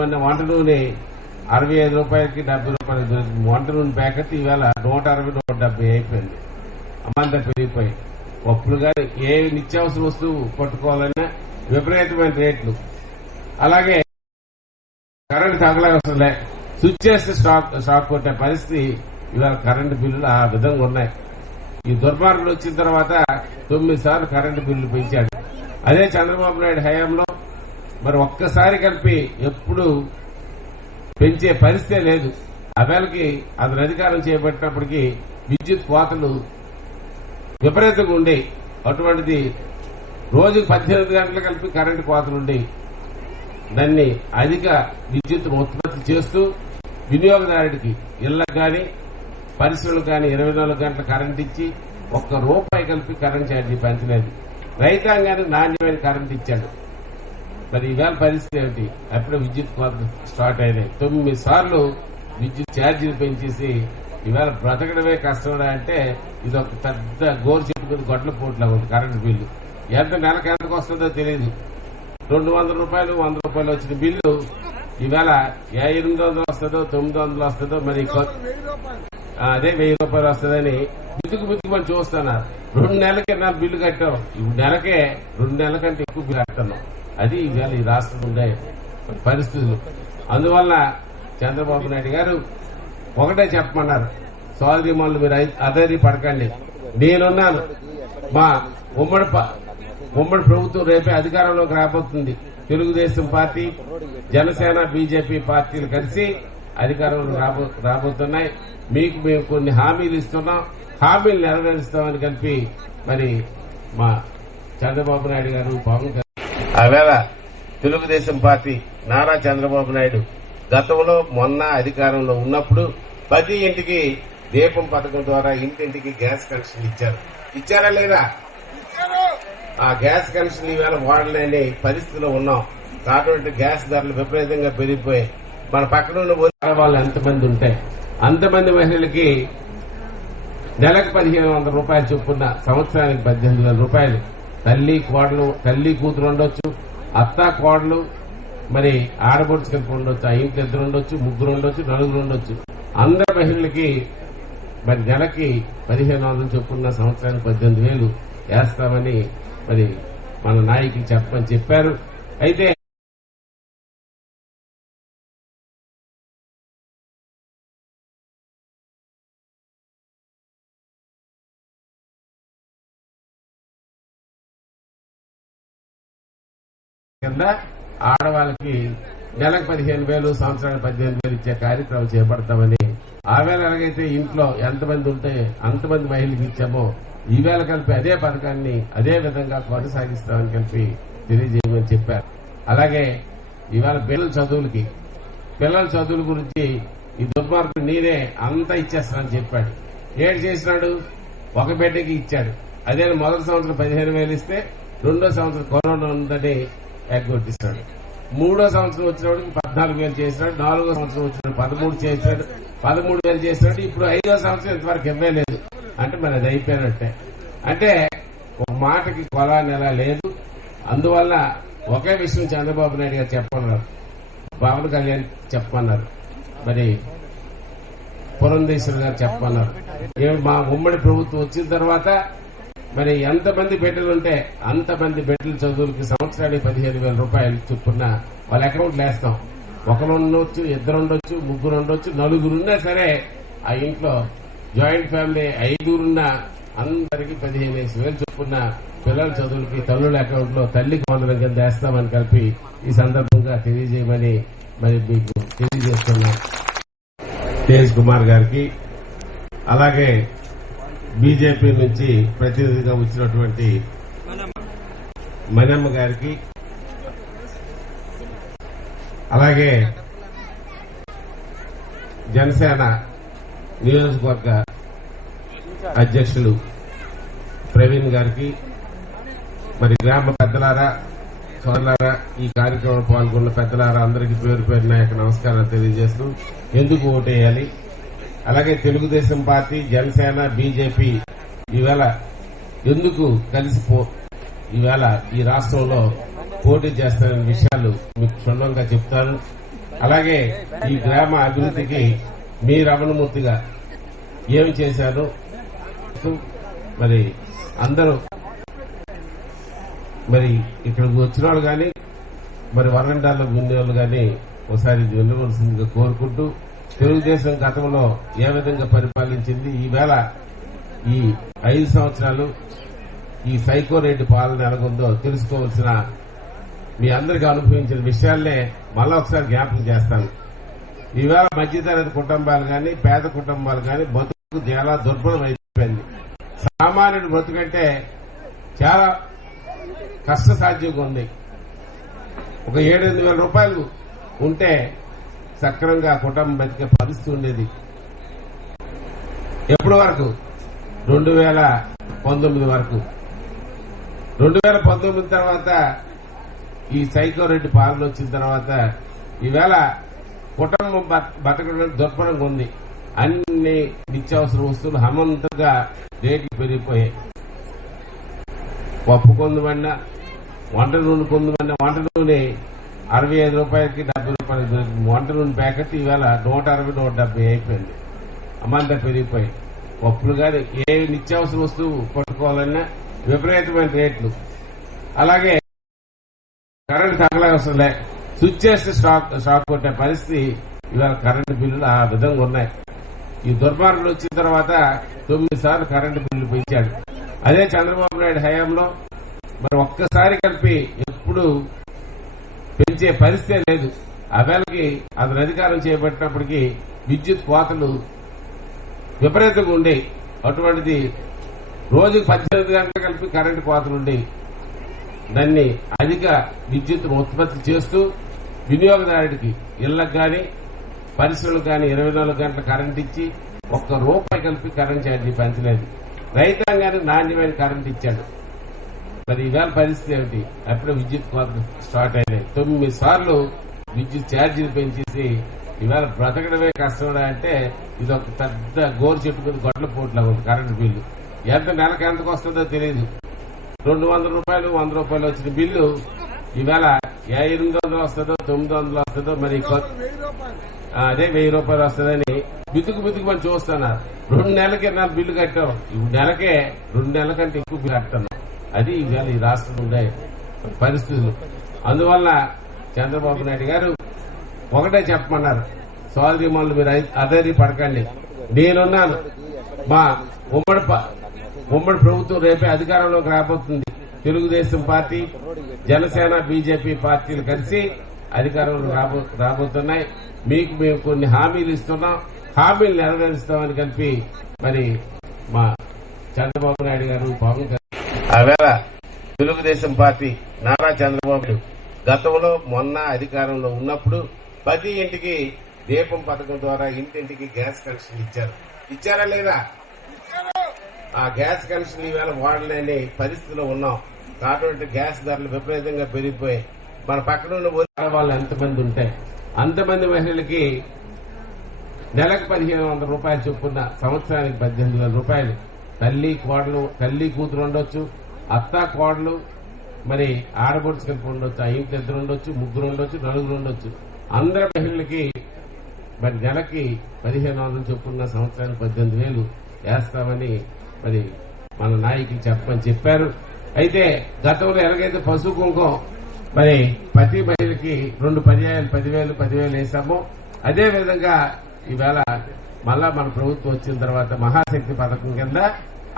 కొంతమంది వంట నూనె అరవై ఐదు రూపాయలకి డెబ్బై రూపాయలకి దొరికింది. వంట నూనె ప్యాకెట్ ఈవేళ నూట అరవై నూట డెబ్బై అయిపోయింది. అమ్మంతా పెరిగిపోయి. పప్పులు కానీ ఏ నిత్యావసర వస్తువు పట్టుకోవాలన్నా విపరీతమైన రేట్లు. అలాగే కరెంట్ తగలవసలే స్విచ్ చేస్తే స్టాక్ స్టాక్ కొట్టే పరిస్థితి ఇవాళ కరెంటు బిల్లులు ఆ విధంగా ఉన్నాయి. ఈ దుర్మార్గులు వచ్చిన తర్వాత తొమ్మిది సార్లు కరెంటు బిల్లులు పెంచాడు అదే చంద్రబాబు నాయుడు హయాంలో మరి ఒక్కసారి కలిపి ఎప్పుడు పెంచే పరిస్థితే లేదు. అవేళకి అతను అధికారం చేపట్టినప్పటికీ విద్యుత్ కోతలు విపరీతంగా ఉండేవి అటువంటిది రోజుకు పద్దెనిమిది గంటలు కలిపి కరెంటు కోతలు ఉండేవి దాన్ని అధిక విద్యుత్ ఉత్పత్తి చేస్తూ వినియోగదారుడికి ఇళ్ళకు కానీ పరిశ్రమలకు కానీ ఇరవై నాలుగు గంటల కరెంట్ ఇచ్చి ఒక్క రూపాయి కలిపి కరెంట్ ఛార్జీ పెంచలేదు. రైతాంగానికి నాణ్యమైన కరెంట్ ఇచ్చాడు. మరి ఇవాళ పరిస్థితి ఏమిటి? అప్పుడే విద్యుత్ కోతలు స్టార్ట్ అయినాయి. తొమ్మిది సార్లు విద్యుత్ ఛార్జీలు పెంచేసి ఇవాళ బ్రతకడమే కష్టమరా అంటే ఇది ఒక పెద్ద గోరు చెట్టుకుని గొడ్ల పోట్లా ఉంది కరెంటు బిల్లు. ఎంత నెలకు ఎంతకు వస్తుందో తెలియదు రెండు వందల రూపాయలు వంద రూపాయలు వచ్చిన బిల్లు ఈవేళ ఏ ఎనిమిది వందలు వస్తుందో తొమ్మిది వందలు వస్తుందో మరి అదే వెయ్యి రూపాయలు వస్తుందని బుద్ధికి బుద్ధికి మనం చూస్తున్నారు రెండు నెలలకే నా బిల్లు కట్టాం. ఇప్పుడు నెలకే రెండు నెలల కంటే ఎక్కువ బిల్లు కట్టున్నాం. అది ఇవాళ ఈ రాష్ట్రం ఉండే పరిస్థితులు. అందువల్ల చంద్రబాబు నాయుడు గారు ఒకటే చెప్పమన్నారు సోదరి మనులు మీరు అధైర్య పడకండి. నేనున్నాను. మా ఉమ్మడి ప- ఉమ్మడి ప్రభుత్వం రేపే అధికారంలోకి రాబోతుంది. తెలుగుదేశం పార్టీ జనసేన బీజేపీ పార్టీలు కలిసి అధికారంలో రాబో- రాబోతున్నాయి. మీకు మేము కొన్ని హామీలు ఇస్తున్నాం. హామీలు నెరవేరుస్తామని కలిపి మరి మా చంద్రబాబు నాయుడు గారు పవన్ ఆవేళ తెలుగుదేశం పార్టీ నారా చంద్రబాబు నాయుడు గతంలో మొన్న అధికారంలో ఉన్నప్పుడు ప్రతి ఇంటికి దీపం పథకం ద్వారా ఇంటింటికి గ్యాస్ కనెక్షన్ ఇచ్చారు. ఇచ్చారా లేదా? ఆ గ్యాస్ కనెక్షన్ ఈవేళ వాడలేని పరిస్థితిలో ఉన్నాం. కాబట్టి గ్యాస్ ధరలు విపరీతంగా పెరిగిపోయాయి. మన పక్కన ఉన్న వాళ్ళు ఎంతమంది ఉంటాయి అంతమంది మహిళలకి నెలకు పదిహేను వందల రూపాయలు చొప్పున సంవత్సరానికి పద్దెనిమిది వేల రూపాయలు. తల్లి కోడలు తల్లి కూతురు ఉండొచ్చు అత్త కోడలు మరి ఆడబొడుచు కలిపి ఉండొచ్చు ఆ ఇంట్లో ఇద్దరు ఉండొచ్చు ముగ్గురు ఉండొచ్చు నలుగురు ఉండొచ్చు. అందరి మహిళలకి మరి నెలకి పదిహేను వందలు చొప్పున సంవత్సరానికి పద్దెనిమిది వేలు వేస్తామని మరి మన నాయకులు చెప్పమని చెప్పారు. అయితే కింద ఆడవాళ్ళకి నెలకు పదిహేను వేలు సంవత్సరానికి పద్దెనిమిది వేలు ఇచ్చే కార్యక్రమం చేపడతామని. ఆ వేళ ఎలాగైతే ఇంట్లో ఎంతమంది ఉంటే అంతమంది మహిళలకు ఇచ్చామో ఈ వేళ కలిపి అదే పథకాన్ని అదే విధంగా కొనసాగిస్తామని కలిపి తెలియజేయమని చెప్పారు. అలాగే ఈవేళ పిల్లల చదువులకి పిల్లల చదువుల గురించి ఈ దుర్మార్గుడు నేనే అంతా ఇచ్చేస్తానని చెప్పాడు. ఏడు చేసినాడు? ఒక బిడ్డకి ఇచ్చాడు. అదే మొదటి సంవత్సరం పదిహేను వేలు ఇస్తే రెండో సంవత్సరం కరోనా ఉందని ఎగ్గొట్టిస్తాడు మూడో సంవత్సరం వచ్చినప్పటికి పద్నాలుగు వేలు చేసినాడు నాలుగో సంవత్సరం వచ్చినప్పుడు పదమూడు చేసినాడు పదమూడు వేలు చేసినాడు ఇప్పుడు ఐదో సంవత్సరం ఇంతవరకు ఇవ్వలేదు అంటే మరి అది అయిపోయినట్టే. అంటే ఒక మాటకి కొలా నెల లేదు. అందువల్ల ఒకే విషయం చంద్రబాబు నాయుడు గారు చెప్పన్నారు పవన్ కళ్యాణ్ చెప్పమన్నారు. మరి పురంధేశ్వర్ గారు చెప్పమన్నారు. మా ఉమ్మడి ప్రభుత్వం వచ్చిన తర్వాత మరి ఎంతమంది బిడ్డలు ఉంటే అంతమంది బిడ్డల చదువులకి సంవత్సరానికి పదిహేను వేల రూపాయలు చొప్పున వాళ్ళ అకౌంట్లు వేస్తాం. ఒకరు ఉండొచ్చు ఇద్దరు ఉండొచ్చు ముగ్గురు ఉండొచ్చు నలుగురు ఉన్నా సరే ఆ ఇంట్లో జాయింట్ ఫ్యామిలీ ఐదుగురున్నా అందరికి పదిహేను వేలు చొప్పున పిల్లల చదువులకి తల్లుల అకౌంట్లో తల్లికి వందల కింద వేస్తామని కలిపి ఈ సందర్భంగా తెలియజేయమని మరి మీకు తెలియజేస్తున్నాం. తేజ్ కుమార్ గారికి అలాగే బీజేపీ నుంచి ప్రతినిధిగా వచ్చినటువంటి మనమ్మ గారికి అలాగే జనసేన నియోజకవర్గ అధ్యక్షులు ప్రవీణ్ గారికి మరి గ్రామ పెద్దలారా సోదరులారా ఈ కార్యక్రమంలో పాల్గొన్న పెద్దలారా అందరికీ పేరు పేరు నా యొక్క నమస్కారాలు తెలియజేస్తూ ఎందుకు ఓటేయాలి? అలాగే తెలుగుదేశం పార్టీ జనసేన బీజేపీ ఈవేళ ఎందుకు కలిసిపో ఈవేళ ఈ రాష్ట్రంలో పోటీ చేస్తారనే విషయాలు మీకు క్షుణ్ణంగా చెప్తాను. అలాగే ఈ గ్రామ అభివృద్ధికి మీ రమణమూర్తిగా ఏమి చేశారు? మరి అందరూ మరి ఇక్కడికి వచ్చిన వాళ్ళు కానీ మరి వరండాల్లో ఉండే వాళ్ళు కానీ ఒకసారి వెళ్ళవలసిందిగా కోరుకుంటూ తెలుగుదేశం గతంలో ఏ విధంగా పరిపాలించింది? ఈవేళ ఈ ఐదు సంవత్సరాలు ఈ సైకో రేటు పాలన ఎలాగుందో తెలుసుకోవాల్సిన మీ అందరికీ అనుభవించిన విషయాలనే మళ్ళా ఒకసారి జ్ఞాపకం చేస్తాను. ఈవేళ మధ్యతరగతి కుటుంబాలు కానీ పేద కుటుంబాలు కానీ బతుకు చాలా దుర్బలం అయిపోయింది. సామాన్యుడు బ్రతుకంటే చాలా కష్టసాధ్యంగా ఉంది. ఒక ఏడెనిమిది వేల రూపాయలు ఉంటే సక్రమంగా కుటుంబం బతికే పరిస్థితి ఉండేది. ఎప్పటి వరకు? రెండు వేల పంతొమ్మిది వరకు. రెండు వేల పంతొమ్మిది తర్వాత ఈ సైకోరెడ్డి పాలన వచ్చిన తర్వాత ఈవేళ కుటుంబం బతకడం దుర్భరంగా ఉంది. అన్ని నిత్యావసర వస్తువులు హమంతగా రేట్లు పెరిగిపోయాయి. పప్పు కొందమన్నా వంట నూనె కొందుమన్నా వంట నూనె అరవై ఐదు రూపాయలకి డెబ్బై రూపాయలకి వంట నూనె ప్యాకెట్ ఈవేళ నూట అరవై నూట డెబ్బై అయిపోయింది. అమ్మంతా పెరిగిపోయి పప్పులు కానీ ఏ నిత్యావసర వస్తువు కొట్టుకోవాలన్నా విపరీతమైన రేట్లు. అలాగే కరెంట్ తగలవసరం లే స్విచ్ చేస్తే షాక్ షాక్ కొట్టే పరిస్థితి ఇవాళ కరెంటు బిల్లులు ఆ విధంగా ఉన్నాయి. ఈ దుర్మార్గులు వచ్చిన తర్వాత తొమ్మిది సార్లు కరెంటు బిల్లు పెంచాడు అదే చంద్రబాబు నాయుడు హయాంలో మరి ఒక్కసారి కలిపి ఎప్పుడు పెంచే పరిస్థితే లేదు. ఆ అతని అధికారం చేపట్టినప్పటికీ విద్యుత్ కోతలు విపరీతంగా ఉండేవి అటువంటిది రోజుకు పద్దెనిమిది గంటలు కలిపి కరెంటు కోతలు ఉండేవి దాన్ని అధిక విద్యుత్తును ఉత్పత్తి చేస్తూ వినియోగదారుడికి ఇళ్ళకు కానీ పరిశ్రమలకు కానీ ఇరవై నాలుగు గంటల కరెంట్ ఇచ్చి ఒక్క రూపాయి కలిపి కరెంట్ ఛార్జీ పంచలేదు. రైతాంగానికి నాణ్యమైన కరెంట్ ఇచ్చాడు. మరి ఇవాళ పరిస్థితి ఏమిటి? అప్పుడే విద్యుత్ కోతలు స్టార్ట్ అయినాయి. తొమ్మిది సార్లు విద్యుత్ ఛార్జీలు పెంచేసి ఇవాళ బ్రతకడమే కష్టం అంటే ఇది ఒక పెద్ద గోరు చెట్టు మీద గొడ్ల పోట్లా ఉంది కరెంటు బిల్లు ఎంత నెలకు ఎంతకు వస్తుందో తెలియదు రెండు వందల రూపాయలు వంద రూపాయలు వచ్చిన బిల్లు ఈవేళ ఏ ఎనిమిది వందలు వస్తుందో తొమ్మిది వందలు వస్తుందో మరి అదే వెయ్యి రూపాయలు వస్తుందని బితుకు బితుకు మనం చూస్తున్నారు. రెండు నెలకే నా బిల్లు కట్టాం. ఇప్పుడు నెలకే రెండు నెలల కంటే ఎక్కువ బిల్లు కట్టాను అది ఈవేళ ఈ రాష్ట్రంలో ఉండే పరిస్థితులు. అందువల్ల చంద్రబాబు నాయుడు గారు ఒకటే చెప్పమన్నారు. సోదరి మనులు మీరు అయి- అధైర్య పడకండి. నేనున్నాను. మా ఉమ్మడి ఉమ్మడి ప్రభుత్వం రేపే అధికారంలోకి రాబోతుంది. తెలుగుదేశం పార్టీ జనసేన బీజేపీ పార్టీలు కలిసి అధికారంలో రాబో రాబోతున్నాయి. మీకు మేము కొన్ని హామీలు ఇస్తున్నాం. హామీలు నెరవేరుస్తామని కలిపి మరి మా చంద్రబాబు నాయుడు గారు పవన్ కళ్యాణ్ ఆవేళ తెలుగుదేశం పార్టీ నారా చంద్రబాబు గతంలో మొన్న అధికారంలో ఉన్నప్పుడు ప్రతి ఇంటికి దీపం పథకం ద్వారా ఇంటింటికి గ్యాస్ కనెక్షన్ ఇచ్చారు. ఇచ్చారా లేదా? ఆ గ్యాస్ కనెక్షన్ ఈవేళ వాడలేని పరిస్థితిలో ఉన్నాం. కాబట్టి గ్యాస్ ధరలు విపరీతంగా పెరిగిపోయాయి. మన పక్కన ఉన్న వాళ్ళు ఎంతమంది ఉంటే అంతమంది మహిళలకి నెలకు పదిహేను వందల రూపాయలు చొప్పున సంవత్సరానికి పద్దెనిమిది వేల రూపాయలు. తల్లి కోడలు తల్లి కూతురు ఉండొచ్చు అత్త కోడలు మరి ఆడబడుచు కలిపి ఉండొచ్చు? ఆ ఇద్దరు ఉండొచ్చు? ముగ్గురు ఉండొచ్చు? నలుగురు ఉండొచ్చు? అందరి మహిళలకి మరి నెలకి పదిహేను వందలు చొప్పున సంవత్సరానికి పద్దెనిమిది వేలు వేస్తామని మరి మన నాయకులు చెప్పమని చెప్పారు. అయితే గతంలో ఎలాగైతే పశు కుంకం మరి ప్రతి మహిళకి రెండు పర్యాయాలు పదివేలు పదివేలు వేసామో అదే విధంగా ఈవేళ మళ్ళా మన ప్రభుత్వం వచ్చిన తర్వాత మహాశక్తి పథకం కింద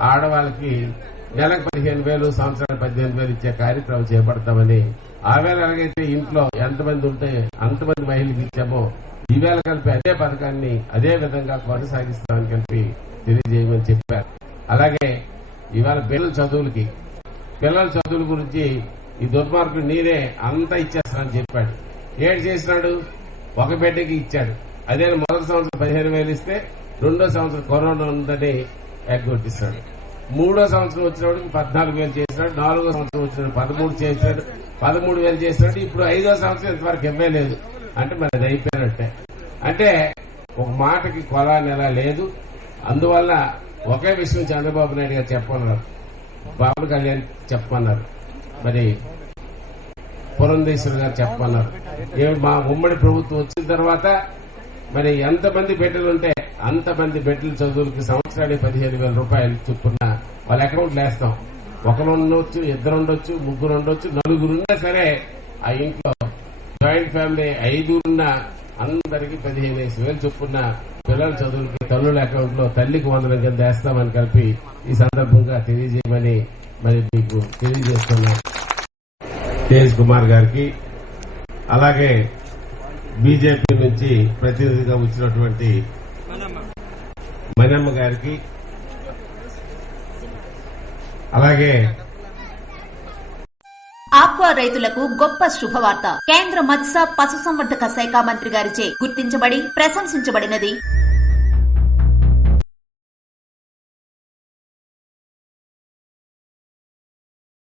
ఆడవాళ్ళకి నెలకు పదిహేను వేలు సంవత్సరానికి పద్దెనిమిది వేలు ఇచ్చే కార్యక్రమం చేపడతామని ఆ వేళ ఎలాగైతే ఇంట్లో ఎంతమంది ఉంటే అంతమంది మహిళలకు ఇచ్చామో ఈవేళ కలిపి అదే పథకాన్ని అదే విధంగా కొనసాగిస్తామని కలిపి తెలియజేయమని చెప్పారు. అలాగే ఇవాళ పిల్లల చదువులకి పిల్లల చదువుల గురించి ఈ దుర్మార్గుడు నేనే అంతా ఇచ్చేస్తానని చెప్పాడు. ఏడు చేసినాడు? ఒక బిడ్డకి ఇచ్చాడు. అదే మొదటి సంవత్సరం పదిహేను వేలు ఇస్తే రెండో సంవత్సరం కరోనా ఉందని ఎగ్గొట్టిస్తాడు. మూడో సంవత్సరం వచ్చినప్పుడు పద్నాలుగు వేలు చేసినాడు నాలుగో సంవత్సరం వచ్చినాడు పదమూడు చేసినాడు పదమూడు వేలు చేసినాడు ఇప్పుడు ఐదో సంవత్సరం ఇంతవరకు ఇవ్వలేదు అంటే మరి అది అయిపోయినట్టే. అంటే ఒక మాటకి కొల నెల లేదు. అందువల్ల ఒకే విషయం చంద్రబాబు నాయుడు గారు చెప్పన్నారు పవన్ కళ్యాణ్ చెప్పమన్నారు. మరి పురంధేశ్వర్ గారు చెప్పమన్నారు. ఏమి మా ఉమ్మడి ప్రభుత్వం వచ్చిన తర్వాత మరి ఎంతమంది బిడ్డలుంటే అంతమంది బిడ్డల చదువులకి సంవత్సరానికి పదిహేను వేల రూపాయలు చొప్పున వాళ్ళ అకౌంట్లు వేస్తాం ఒకరు ఉండొచ్చు ఇద్దరు ఉండొచ్చు ముగ్గురు ఉండొచ్చు నలుగురు ఉన్నా సరే ఆ ఇంట్లో జాయింట్ ఫ్యామిలీ ఐదుగురున్న అందరికి పదిహేను వేలు చొప్పున పిల్లల చదువులకి తల్లుల అకౌంట్లో తల్లికి వందల కింద వేస్తామని కలిపి ఈ సందర్భంగా తెలియజేయమని మరి మీకు తెలియజేస్తున్నాం. తేజ్ కుమార్ గారికి అలాగే బీజేపీ నుంచి ప్రతినిధిగా వచ్చినటువంటి మణమ్మ గారికి అలాగే. ఆక్వా రైతులకు గొప్ప శుభవార్త. కేంద్ర మత్స్య పశుసంవర్ధక శాఖ మంత్రి గారిచే గుర్తించబడి ప్రశంసించబడినది.